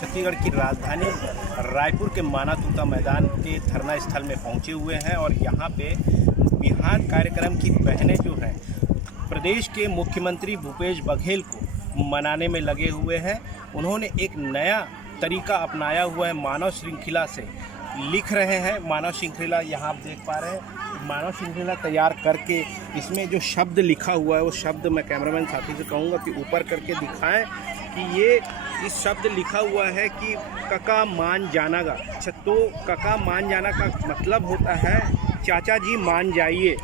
छत्तीसगढ़ की राजधानी रायपुर के मानातूता मैदान के धरना स्थल में पहुंचे हुए हैं और यहां पे बिहान कार्यक्रम की बहनें जो हैं प्रदेश के मुख्यमंत्री भूपेश बघेल को मनाने में लगे हुए हैं। उन्होंने एक नया तरीका अपनाया हुआ है, मानव श्रृंखला से लिख रहे हैं। मानव श्रृंखला यहाँ आप देख पा रहे हैं, मानव श्रृंखला तैयार करके इसमें जो शब्द लिखा हुआ है वो शब्द मैं कैमरामैन साथी से कहूँगा कि ऊपर करके दिखाएं कि ये इस शब्द लिखा हुआ है कि कका मान जानागा। तो कका मान जाना का मतलब होता है चाचा जी मान जाइए।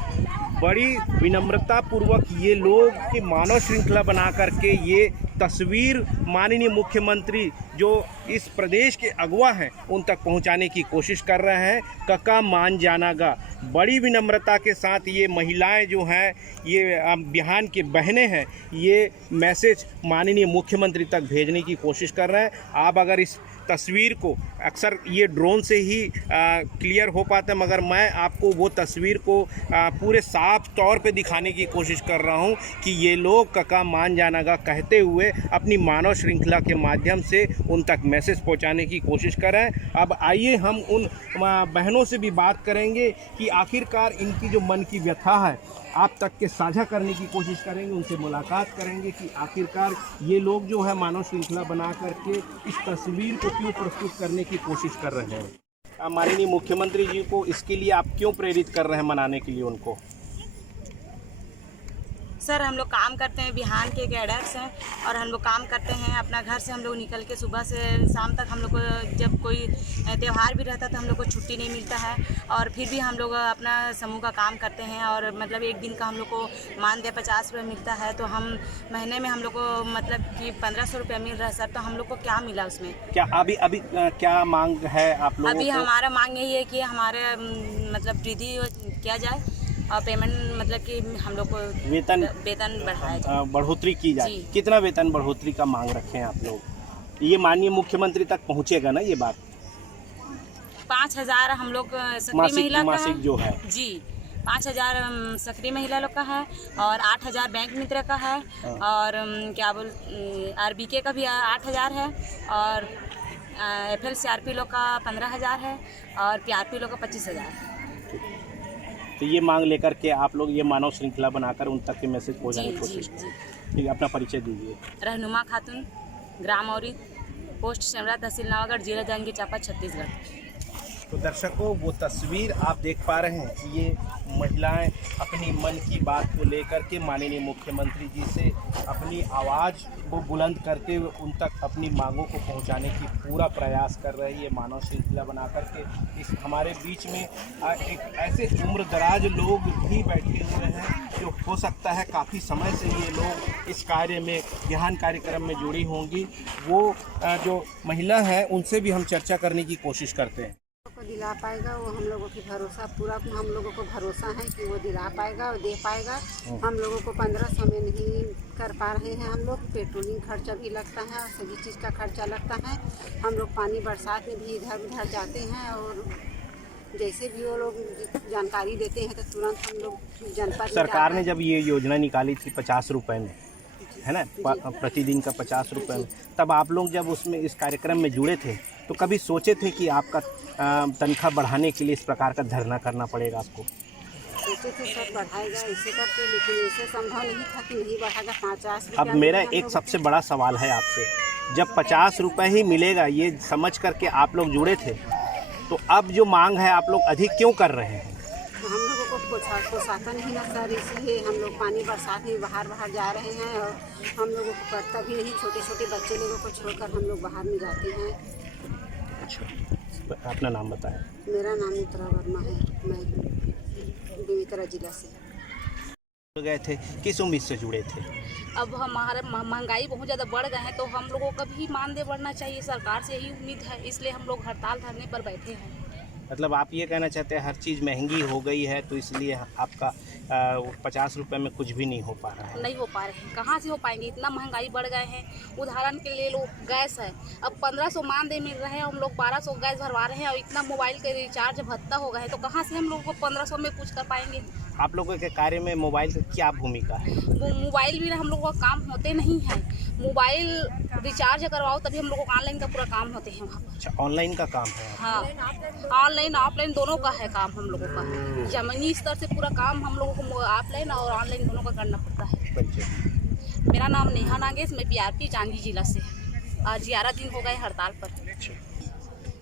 बड़ी विनम्रता पूर्वक ये लोग की मानव श्रृंखला बना करके ये तस्वीर माननीय मुख्यमंत्री जो इस प्रदेश के अगुवा हैं उन तक पहुंचाने की कोशिश कर रहे हैं। कका मान जानागा, बड़ी विनम्रता के साथ ये महिलाएं जो हैं, ये बिहान की बहनें हैं, ये मैसेज माननीय मुख्यमंत्री तक भेजने की कोशिश कर रहे हैं। आप अगर इस तस्वीर को, अक्सर ये ड्रोन से ही क्लियर हो पाता है, मगर मैं आपको वो तस्वीर को पूरे साफ तौर पे दिखाने की कोशिश कर रहा हूँ कि ये लोग कका मान जानागा कहते हुए अपनी मानव श्रृंखला के माध्यम से उन तक मैसेज पहुंचाने की कोशिश कर रहे हैं। अब आइए हम उन बहनों से भी बात करेंगे कि आखिरकार इनकी जो मन की व्यथा है आप तक के साझा करने की कोशिश करेंगे, उनसे मुलाकात करेंगे कि आखिरकार ये लोग जो है मानव श्रृंखला बना करके इस तस्वीर को क्यों प्रस्तुत करने की कोशिश कर रहे हैं। माननीय मुख्यमंत्री जी को इसके लिए आप क्यों प्रेरित कर रहे हैं मनाने के लिए उनको? सर, हम लोग काम करते हैं, बिहान के कैडर्स हैं और हम लोग काम करते हैं। अपना घर से हम लोग निकल के सुबह से शाम तक हम लोग को जब कोई त्यौहार भी रहता है तो हम लोग को छुट्टी नहीं मिलता है और फिर भी हम लोग अपना समूह का काम करते हैं और मतलब एक दिन का हम लोग को मानदेय 50 रुपये मिलता है। तो हम महीने में हम लोग को मतलब कि 1500 रुपये मिल रहा है सर। तो हम लोग को क्या मिला उसमें? क्या अभी क्या मांग है आप लोगों अभी को? हमारा मांग यही है कि हमारे मतलब वृद्धि किया जाए और पेमेंट मतलब कि हम लोग को वेतन बढ़ाया जाए, बढ़ोतरी की जाए। कितना वेतन बढ़ोतरी का मांग रखे हैं आप लोग? ये माननीय मुख्यमंत्री तक पहुंचेगा ना ये बात? 5000 हम लोग सक्रिय महिला का मासिक जो है जी, 5000 सक्रिय महिला लोग का है और 8000 बैंक मित्र का है और क्या बोल आरबीके का भी 8000 है और FLCRP लोग का 15000 है और PRP लोग का 25000 है। तो ये मांग लेकर के आप लोग ये मानव श्रृंखला बनाकर उन तक के मैसेज पहुंचाने की कोशिश करें। ठीक है, अपना परिचय दीजिए। रहनुमा खातून, ग्राम औरी, पोस्ट सेमरा, तहसील नवागढ़, जिला जांजगीर चांपा, छत्तीसगढ़। तो दर्शकों, वो तस्वीर आप देख पा रहे हैं कि ये महिलाएं अपनी मन की बात को लेकर के माननीय मुख्यमंत्री जी से अपनी आवाज़ को बुलंद करते हुए उन तक अपनी मांगों को पहुंचाने की पूरा प्रयास कर रही है। मानव श्रृंखला बना करके इस हमारे बीच में एक ऐसे उम्रदराज लोग भी बैठे हुए हैं जो हो सकता है काफ़ी समय से ये लोग इस कार्य में, बिहान कार्यक्रम में जुड़ी होंगी। वो जो महिला है उनसे भी हम चर्चा करने की कोशिश करते हैं। को दिला पाएगा, वो हम लोगों की भरोसा पूरा, हम लोगों को भरोसा है कि वो दिला पाएगा और दे पाएगा। हम लोगों को 1500 में नहीं कर पा रहे हैं। हम लोग पेट्रोलिंग खर्चा भी लगता है और सभी चीज़ का खर्चा लगता है। हम लोग पानी बरसात में भी इधर उधर जाते हैं और जैसे भी वो लोग जानकारी देते हैं तो तुरंत हम लोग जनपद। सरकार ने जब ये योजना निकाली थी 50 रुपये में, है ना, प्रतिदिन का 50 रुपये में, तब आप लोग जब उसमें इस कार्यक्रम में जुड़े थे तो कभी सोचे थे कि आपका तनख्वाह बढ़ाने के लिए इस प्रकार का धरना करना पड़ेगा आपको? सोचे थे सर बढ़ाएगा ऐसे करके, लेकिन ऐसे संभव नहीं था कि नहीं बढ़ाएगा 50 रुपये। अब मेरा एक सबसे बड़ा सवाल है आपसे, जब 50 रुपये ही मिलेगा ये समझ करके आप लोग जुड़े थे, तो अब जो मांग है आप लोग अधिक क्यों कर रहे हैं? हम लोगों को पोसाता नहीं ना सर, इसलिए हम लोग पानी बरसात में बाहर जा रहे हैं और हम लोगों को पड़ता भी नहीं। छोटे छोटे बच्चे लोगों को छोड़कर हम लोग बाहर में जाते हैं। अच्छा, अपना नाम बताएं। मेरा नाम उत्तरा वर्मा है, मैं बेमेतरा जिला से। गए थे, किस उम्मीद से जुड़े थे? अब हमारे महंगाई बहुत ज़्यादा बढ़ गए हैं तो हम लोगों का भी मानदेय बढ़ना चाहिए, सरकार से यही उम्मीद है, इसलिए हम लोग हड़ताल धरने पर बैठे हैं। मतलब आप ये कहना चाहते हैं हर चीज़ महंगी हो गई है तो इसलिए आपका 50 रुपये में कुछ भी नहीं हो पा रहा है? नहीं हो पा रहे हैं, कहाँ से हो पाएंगे, इतना महंगाई बढ़ गए हैं। उदाहरण के लिए लोग गैस है, अब 1500 मानदेय मिल रहे हैं, हम लोग 1200 गैस भरवा रहे हैं और इतना मोबाइल के रिचार्ज भत्ता हो गए हैं तो कहाँ से हम लोग को 1500 में कुछ कर पाएंगे? आप लोगों के कार्य में मोबाइल की क्या भूमिका है? वो मोबाइल भी हम लोगों का काम होते नहीं है। मोबाइल रिचार्ज करवाओ तभी हम लोगों का ऑनलाइन का पूरा काम होते हैं वहाँ पर। अच्छा, ऑनलाइन का काम है। हाँ, ऑनलाइन ऑफलाइन दोनों का है काम हम लोगों का। जमीनी स्तर से पूरा काम हम लोगों को ऑफलाइन और ऑनलाइन दोनों का करना पड़ता है। परिचय। मेरा नाम नेहा नागेश, मैं PRP जांजगीर जिला से। आज 11 दिन हो गए हड़ताल पर।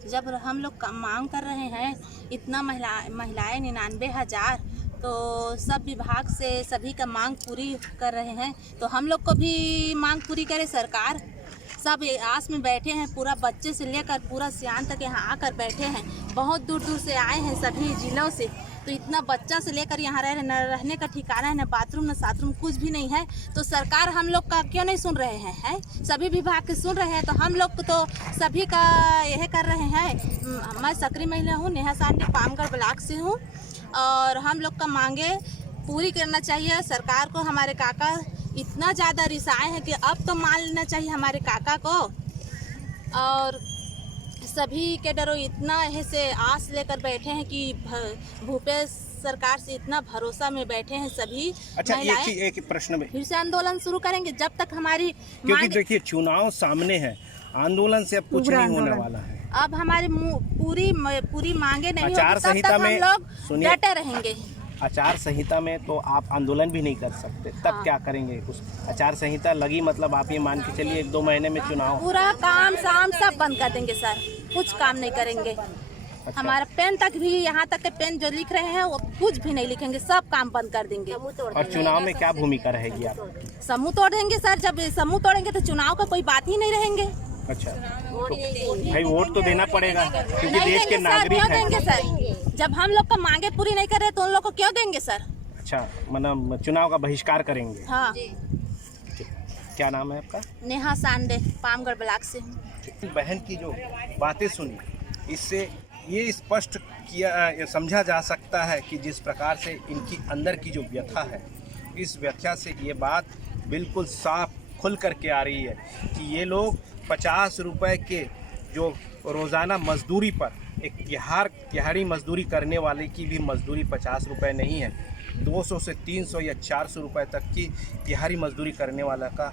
जब हम लोग मांग कर रहे हैं इतना महिलाएं 99,000, तो सब विभाग से सभी का मांग पूरी कर रहे हैं, तो हम लोग को भी मांग पूरी करे सरकार। सब आस में बैठे हैं, पूरा बच्चे से लेकर पूरा सियान तक यहाँ आकर बैठे हैं। बहुत दूर दूर से आए हैं सभी जिलों से, तो इतना बच्चा से लेकर यहाँ रहने का ठिकाना है, न बाथरूम न साथरूम कुछ भी नहीं है। तो सरकार हम लोग का क्यों नहीं सुन रहे हैं? सभी विभाग के सुन रहे हैं, तो हम लोग तो सभी का यह कर रहे हैं। मैं सक्रिय महिला हूँ, नेहा सांडे, पामगढ़ ब्लॉक से हूँ, और हम लोग का मांगे पूरी करना चाहिए सरकार को। हमारे काका इतना ज़्यादा रिसाए हैं कि अब तो मान लेना चाहिए हमारे काका को। और सभी के डरो इतना ऐसे आस लेकर बैठे हैं कि भूपेश सरकार से इतना भरोसा में बैठे हैं सभी। अच्छा, एक प्रश्न में फिर से आंदोलन शुरू करेंगे जब तक हमारी, क्योंकि देखिए चुनाव सामने है, आंदोलन से अब कुछ नहीं होने वाला है। अब हमारी पूरी मांगे नहीं होगी, आचार तब संहिता तक में हम लोग डटे रहेंगे। आचार संहिता में तो आप आंदोलन भी नहीं कर सकते, तब क्या करेंगे? उस आचार संहिता लगी मतलब आप ये मान के चलिए 1-2 महीने में चुनाव। पूरा काम शाम सब बंद कर देंगे सर, कुछ काम नहीं करेंगे। अच्छा। हमारा पेन तक भी, यहाँ तक के पेन जो लिख रहे हैं वो कुछ भी नहीं लिखेंगे, सब काम बंद कर देंगे। और चुनाव में क्या भूमिका रहेगी आप? समूह तोड़ देंगे सर। जब समूह तोड़ेंगे तो चुनाव का कोई बात ही नहीं रहेंगे। अच्छा, तो भाई वोट तो देना पड़ेगा क्योंकि नहीं देश के देंगे सर, नागरिक क्यों हैं। देंगे सर? जब हम लोग का मांगे पूरी नहीं कर रहे तो उन लोग को क्यों देंगे सर? अच्छा, मतलब चुनाव का बहिष्कार करेंगे। हाँ। क्या नाम है आपका? नेहा सांडे, पामगढ़ ब्लॉक से हूँ। बहन की जो बातें सुनी, इससे ये स्पष्ट किया समझा जा सकता है कि जिस प्रकार से इनकी अंदर की जो व्यथा है, इस व्यथा से ये बात बिल्कुल साफ खुल करके आ रही है कि ये लोग 50 रुपए के जो रोज़ाना मजदूरी पर, एक तिहाड़ी मजदूरी करने वाले की भी मजदूरी 50 रुपये नहीं है, 200 से 300 या 400 रुपये तक की तिहाड़ी मजदूरी करने वाला का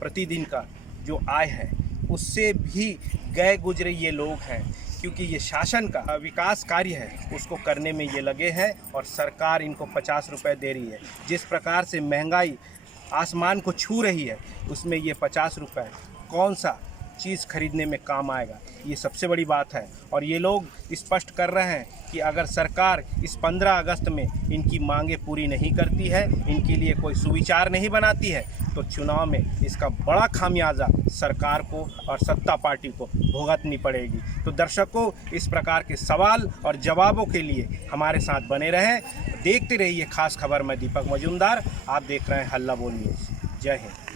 प्रतिदिन का जो आय है उससे भी गए गुजरे ये लोग हैं। क्योंकि ये शासन का विकास कार्य है उसको करने में ये लगे हैं और सरकार इनको 50 रुपये दे रही है। जिस प्रकार से महंगाई आसमान को छू रही है उसमें ये 50 रुपये कौन सा चीज़ खरीदने में काम आएगा, ये सबसे बड़ी बात है। और ये लोग स्पष्ट कर रहे हैं कि अगर सरकार इस 15 अगस्त में इनकी मांगें पूरी नहीं करती है, इनके लिए कोई सुविचार नहीं बनाती है, तो चुनाव में इसका बड़ा खामियाजा सरकार को और सत्ता पार्टी को भुगतनी पड़ेगी। तो दर्शकों, इस प्रकार के सवाल और जवाबों के लिए हमारे साथ बने रहें, देखते रहिए खास खबर। मैं दीपक मजूमदार, आप देख रहे हैं हल्ला बोल न्यूज़। जय हिंद।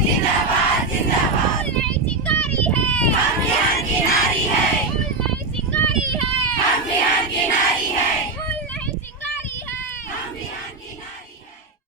जिंदाबाद जिंदाबाद, नई चिंगारी है।